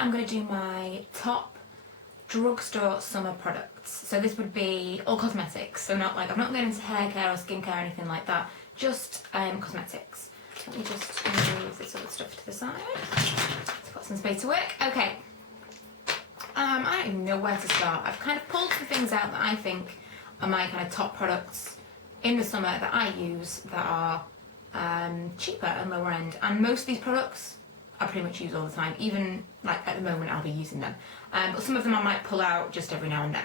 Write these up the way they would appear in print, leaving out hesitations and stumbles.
I'm going to do my top drugstore summer products. So this would be all cosmetics, so not like, I'm not going into hair care or skincare or anything like that, just cosmetics. Let me just move this other stuff to the side. It's got some space to work. Okay. I don't even know where to start. I've kind of pulled some things out that I think are my kind of top products in the summer that I use that are cheaper and lower end. And most of these products I pretty much use all the time. Even like at the moment I'll be using them. But some of them I might pull out just every now and then.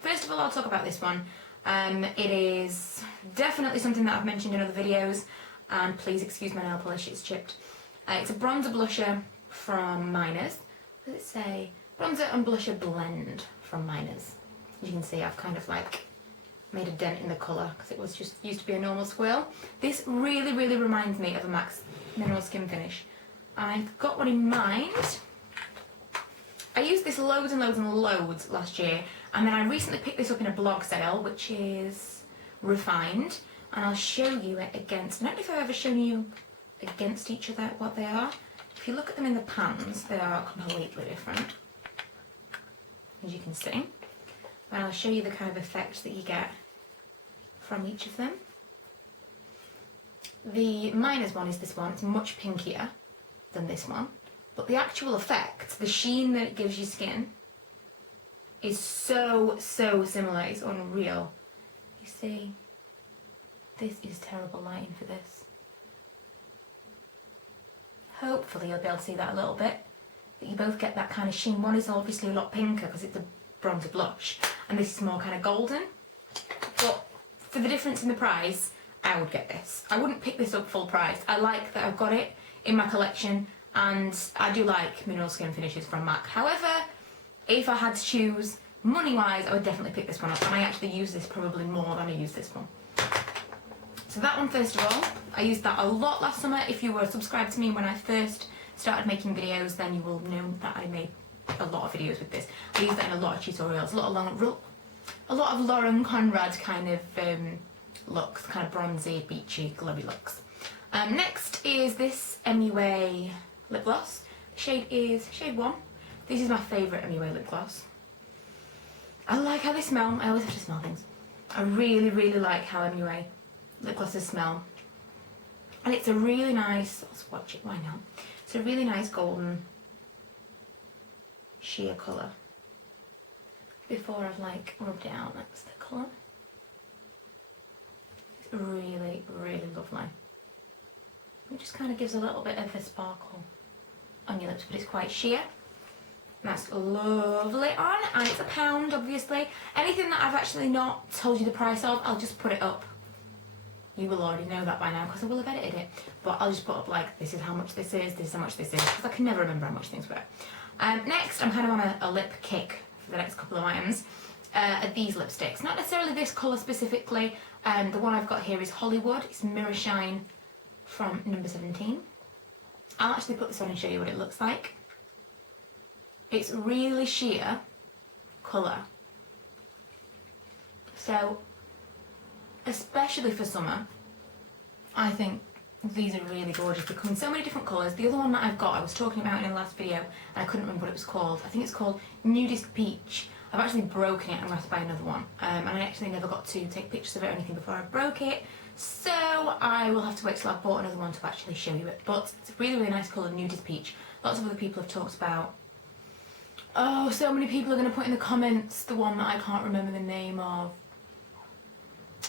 First of all, I'll talk about this one. It is definitely something that I've mentioned in other videos. And please excuse my nail polish, it's chipped. It's a bronzer blusher from Miners. What does it say? Bronzer and blusher blend from Miners. As you can see, I've kind of like made a dent in the colour because it was just used to be a normal swirl. This really, really reminds me of a MAC's Mineral Skin Finish. I've got one in mind. I used this loads and loads and loads last year, and then I recently picked this up in a blog sale, which is Refined, and I'll show you it against, I don't know if I've ever shown you against each other what they are. If you look at them in the pans, they are completely different, as you can see. And I'll show you the kind of effect that you get from each of them. The Miners one is this one, it's much pinkier than this one, but the actual effect, the sheen that it gives your skin, is so similar, it's unreal. You see, this is terrible lighting for this. Hopefully you'll be able to see that a little bit, that you both get that kind of sheen. One is obviously a lot pinker because it's a bronzer blush, and this is more kind of golden, but for the difference in the price, I would get this. I wouldn't pick this up full price. I like that I've got it in my collection, and I do like Mineral Skin Finishes from MAC. However, if I had to choose money-wise, I would definitely pick this one up, and I actually use this probably more than I use this one. So that one, first of all, I used that a lot last summer. If you were subscribed to me when I first started making videos, then you will know that I made a lot of videos with this. I use that in a lot of tutorials, a lot of Lauren Conrad kind of looks, kind of bronzy, beachy, glowy looks. Next is this MUA lip gloss. The shade is shade 1. This is my favourite MUA lip gloss. I like how they smell. I always have to smell things. I really like how MUA lip glosses smell. And it's a really nice, I'll swatch it, why not? It's a really nice golden sheer colour. Before I've like rubbed it out, that's the colour. It's really lovely. It just kind of gives a little bit of a sparkle on your lips, but it's quite sheer. And that's lovely on, and it's £1, obviously. Anything that I've actually not told you the price of, I'll just put it up. You will already know that by now because I will have edited it. But I'll just put up like, this is how much this is how much this is, because I can never remember how much things were. Next, I'm kind of on a lip kick for the next couple of items. Are these lipsticks. Not necessarily this colour specifically. The one I've got here is Hollywood. It's Mirror Shine from number 17. I'll actually put this on and show you what it looks like. It's really sheer colour. So, especially for summer, I think these are really gorgeous. They come in so many different colours. The other one that I've got, I was talking about in the last video, and I couldn't remember what it was called. I think it's called Nudist Peach. I've actually broken it and I'm going to have to buy another one. And I actually never got to take pictures of it or anything before I broke it. So I will have to wait till I've bought another one to actually show you it. But it's a really nice colour, Nudist Peach. Lots of other people have talked about. Oh, so many people are going to put in the comments the one that I can't remember the name of.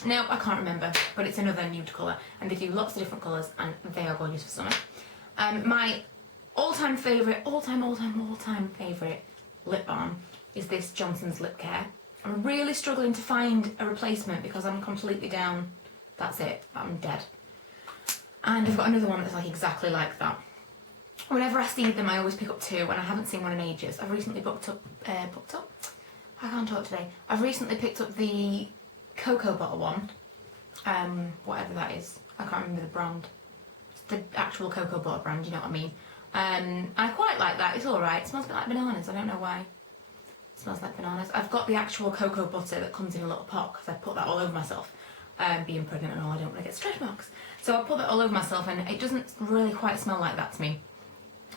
No, I can't remember, but it's another nude colour, and they do lots of different colours, and they are gorgeous for summer. My all-time favourite lip balm is this Johnson's Lip Care. I'm really struggling to find a replacement because I'm completely down. That's it, I'm dead. And I've got another one that's like exactly like that. Whenever I see them, I always pick up two, and I haven't seen one in ages. I've recently picked up? I can't talk today. I've recently picked up the cocoa butter one, whatever that is. I can't remember the brand. It's the actual cocoa butter brand, you know what I mean? I quite like that. It's alright. It smells a bit like bananas. I don't know why. It smells like bananas. I've got the actual cocoa butter that comes in a little pot because I put that all over myself. Being pregnant and all, I don't want to get stretch marks. So I put that all over myself, and it doesn't really quite smell like that to me.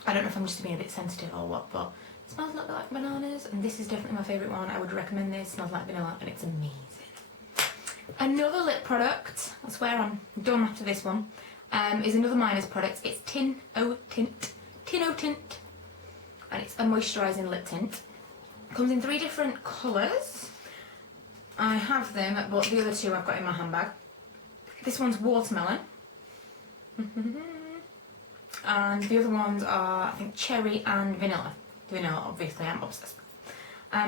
I don't know if I'm just being a bit sensitive or what, but it smells a little bit like bananas, and this is definitely my favourite one. I would recommend this. It smells like vanilla, and it's amazing. Another lip product, I swear I'm done after this one, is another Miners product. It's Tin O Tint, and it's a moisturising lip tint. It comes in 3 different colours. I have them, but the other 2 I've got in my handbag. This one's watermelon. And the other ones are, I think, cherry and vanilla. Vanilla, obviously, I'm obsessed with.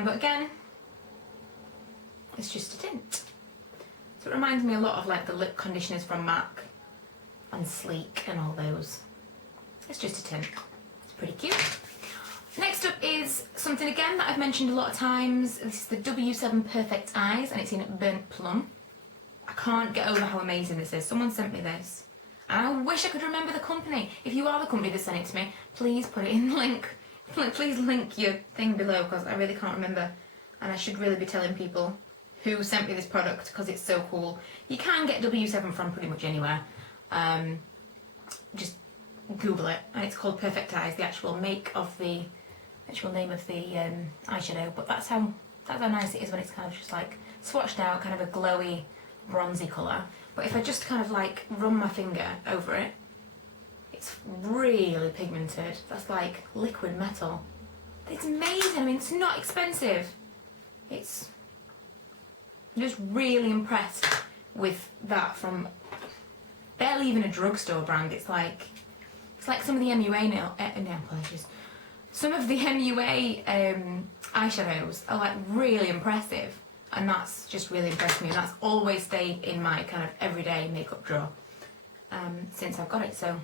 But again, it's just a tint. So it reminds me a lot of like the lip conditioners from MAC and Sleek and all those. It's just a tint. It's pretty cute. Next up is something again that I've mentioned a lot of times. This is the W7 Perfect Eyes, and it's in Burnt Plum. I can't get over how amazing this is. Someone sent me this. And I wish I could remember the company. If you are the company that sent it to me, please put it in the link. Please link your thing below, because I really can't remember. And I should really be telling people who sent me this product, because it's so cool. You can get W7 from pretty much anywhere. Just Google it, and it's called Perfect Eyes, the actual name of the eyeshadow. But that's how nice it is when it's kind of just like swatched out, kind of a glowy, bronzy colour. But if I just kind of like run my finger over it, it's really pigmented. That's like liquid metal. It's amazing. I mean, it's not expensive. I'm just really impressed with that from barely even a drugstore brand. It's like some of the MUA nail polishes. Some of the MUA eyeshadows are like really impressive. And that's just really impressed me, and that's always stayed in my kind of everyday makeup drawer since I've got it, so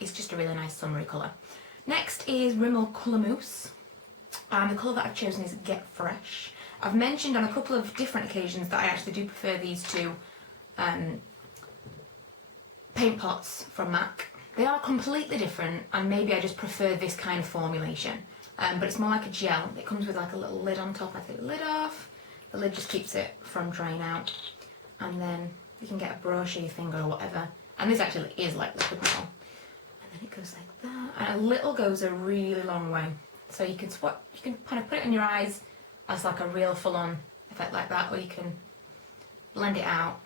it's just a really nice summery colour. Next is Rimmel Colour Mousse, and the colour that I've chosen is Get Fresh. I've mentioned on a couple of different occasions that I actually do prefer these 2 paint pots from MAC. They are completely different, and maybe I just prefer this kind of formulation, but it's more like a gel. It comes with like a little lid on top. I take the lid off. The lid just keeps it from drying out, and then you can get a brush or your finger or whatever, and this actually is like liquid metal, and then it goes like that, and a little goes a really long way. So you can kind of put it in your eyes as like a real full-on effect like that, or you can blend it out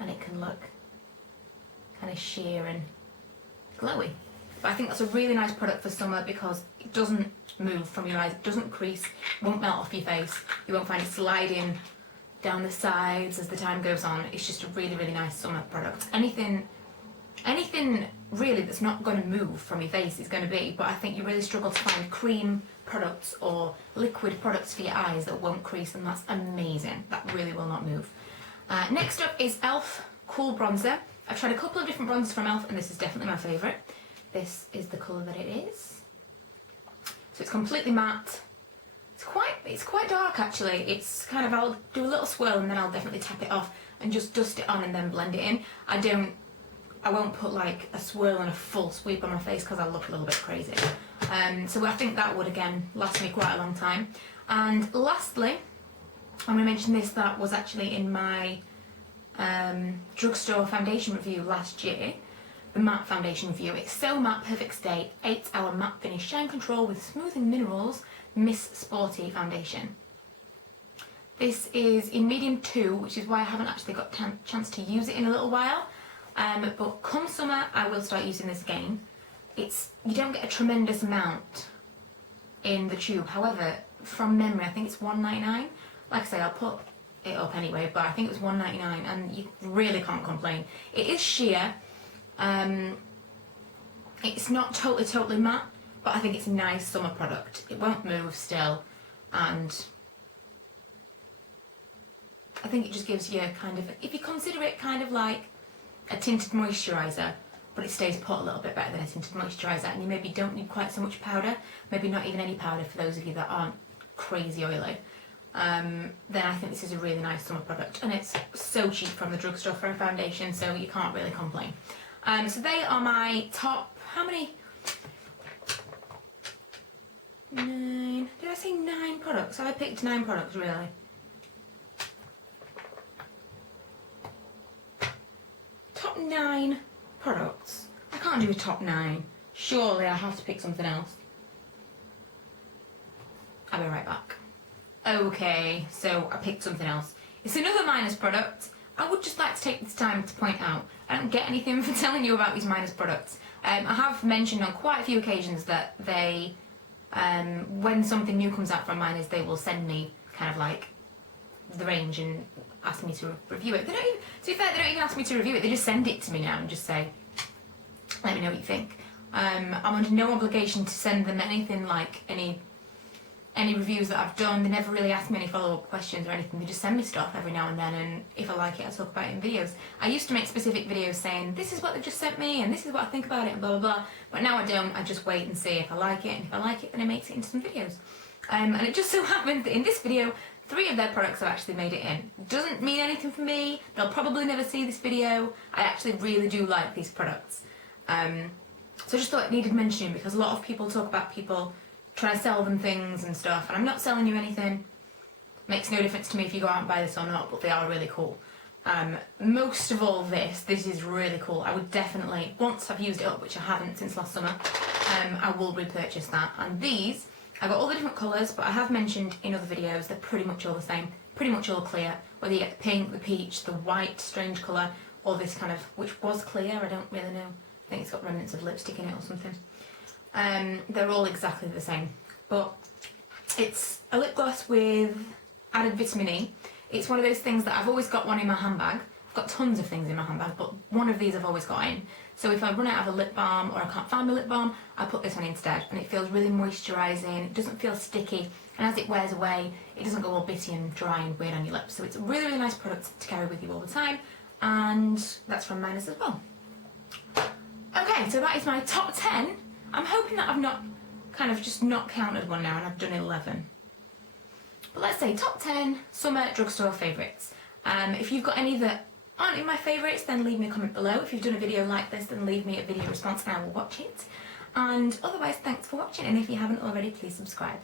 and it can look kind of sheer and glowy. But I think that's a really nice product for summer because it doesn't move from your eyes, it doesn't crease, it won't melt off your face, you won't find it sliding down the sides as the time goes on. It's just a really, really nice summer product. Anything really that's not going to move from your face is going to be, but I think you really struggle to find cream products or liquid products for your eyes that won't crease, and that's amazing. That really will not move. Next up is e.l.f. Cool Bronzer. I've tried a couple of different bronzers from e.l.f. and this is definitely my favourite. This is the colour that it is. So it's completely matte. It's quite dark actually. It's kind of, I'll do a little swirl and then I'll definitely tap it off and just dust it on and then blend it in. I won't put like a swirl and a full sweep on my face because I'll look a little bit crazy. So I think that would again last me quite a long time. And lastly, I'm going to mention this that was actually in my drugstore foundation review last year. The matte foundation review. It's So Matte Perfect Stay 8-hour matte finish shine control with smoothing minerals Miss Sporty foundation. This is in medium 2, which is why I haven't actually got a chance to use it in a little while. But come summer, I will start using this again. You don't get a tremendous amount in the tube. However, from memory, I think it's $1.99. Like I say, I'll put it up anyway, but I think it was $1.99, and you really can't complain. It is sheer. It's not totally matte, but I think it's a nice summer product. It won't move still, and I think it just gives you kind of, if you consider it kind of like a tinted moisturiser, but it stays put a little bit better than a tinted moisturiser, and you maybe don't need quite so much powder, maybe not even any powder for those of you that aren't crazy oily, then I think this is a really nice summer product, and it's so cheap from the drugstore for a foundation, so you can't really complain. So they are my top, how many? 9, did I say 9 products? I picked 9 products really. Top 9 products I can't do a top 9. Surely I have to pick something else. I'll be right back. Okay, so I picked something else. It's another Minus product. I would just like to take this time to point out, I don't get anything for telling you about these Minus products. I have mentioned on quite a few occasions that they, when something new comes out from Minus, they will send me kind of like the range and ask me to review it. They don't even, to be fair, they don't even ask me to review it, they just send it to me now and just say, let me know what you think. I'm under no obligation to send them anything like any reviews that I've done. They never really ask me any follow-up questions or anything. They just send me stuff every now and then, and if I like it, I talk about it in videos. I used to make specific videos saying, this is what they've just sent me, and this is what I think about it, and blah, blah, blah. But now I don't. I just wait and see if I like it, and if I like it, then it makes it into some videos. And it just so happened that in this video, 3 of their products have actually made it in. Doesn't mean anything for me. They'll probably never see this video. I actually really do like these products. So I just thought it needed mentioning, because a lot of people talk about people trying to sell them things and stuff, and I'm not selling you anything. Makes no difference to me if you go out and buy this or not, but they are really cool. Most of all this is really cool. I would definitely, once I've used it up, which I haven't since last summer, I will repurchase that. And these, I got all the different colours, but I have mentioned in other videos, they're pretty much all the same, pretty much all clear. Whether you get the pink, the peach, the white strange colour, or this kind of, which was clear, I don't really know. I think it's got remnants of lipstick in it or something. They're all exactly the same, but it's a lip gloss with added vitamin E. It's one of those things that I've always got one in my handbag. I've got tons of things in my handbag, but one of these I've always got in. So if I run out of a lip balm or I can't find my lip balm, I put this on instead, and it feels really moisturising. It doesn't feel sticky, and as it wears away, it doesn't go all bitty and dry and weird on your lips. So it's a really, really nice product to carry with you all the time, and that's from Minus as well. Okay, so that is my top 10. I'm hoping that I've not kind of just not counted one now and I've done 11. But let's say top 10 summer drugstore favourites. If you've got any that aren't in my favourites, then leave me a comment below. If you've done a video like this, then leave me a video response and I will watch it. And otherwise, thanks for watching, and if you haven't already, please subscribe.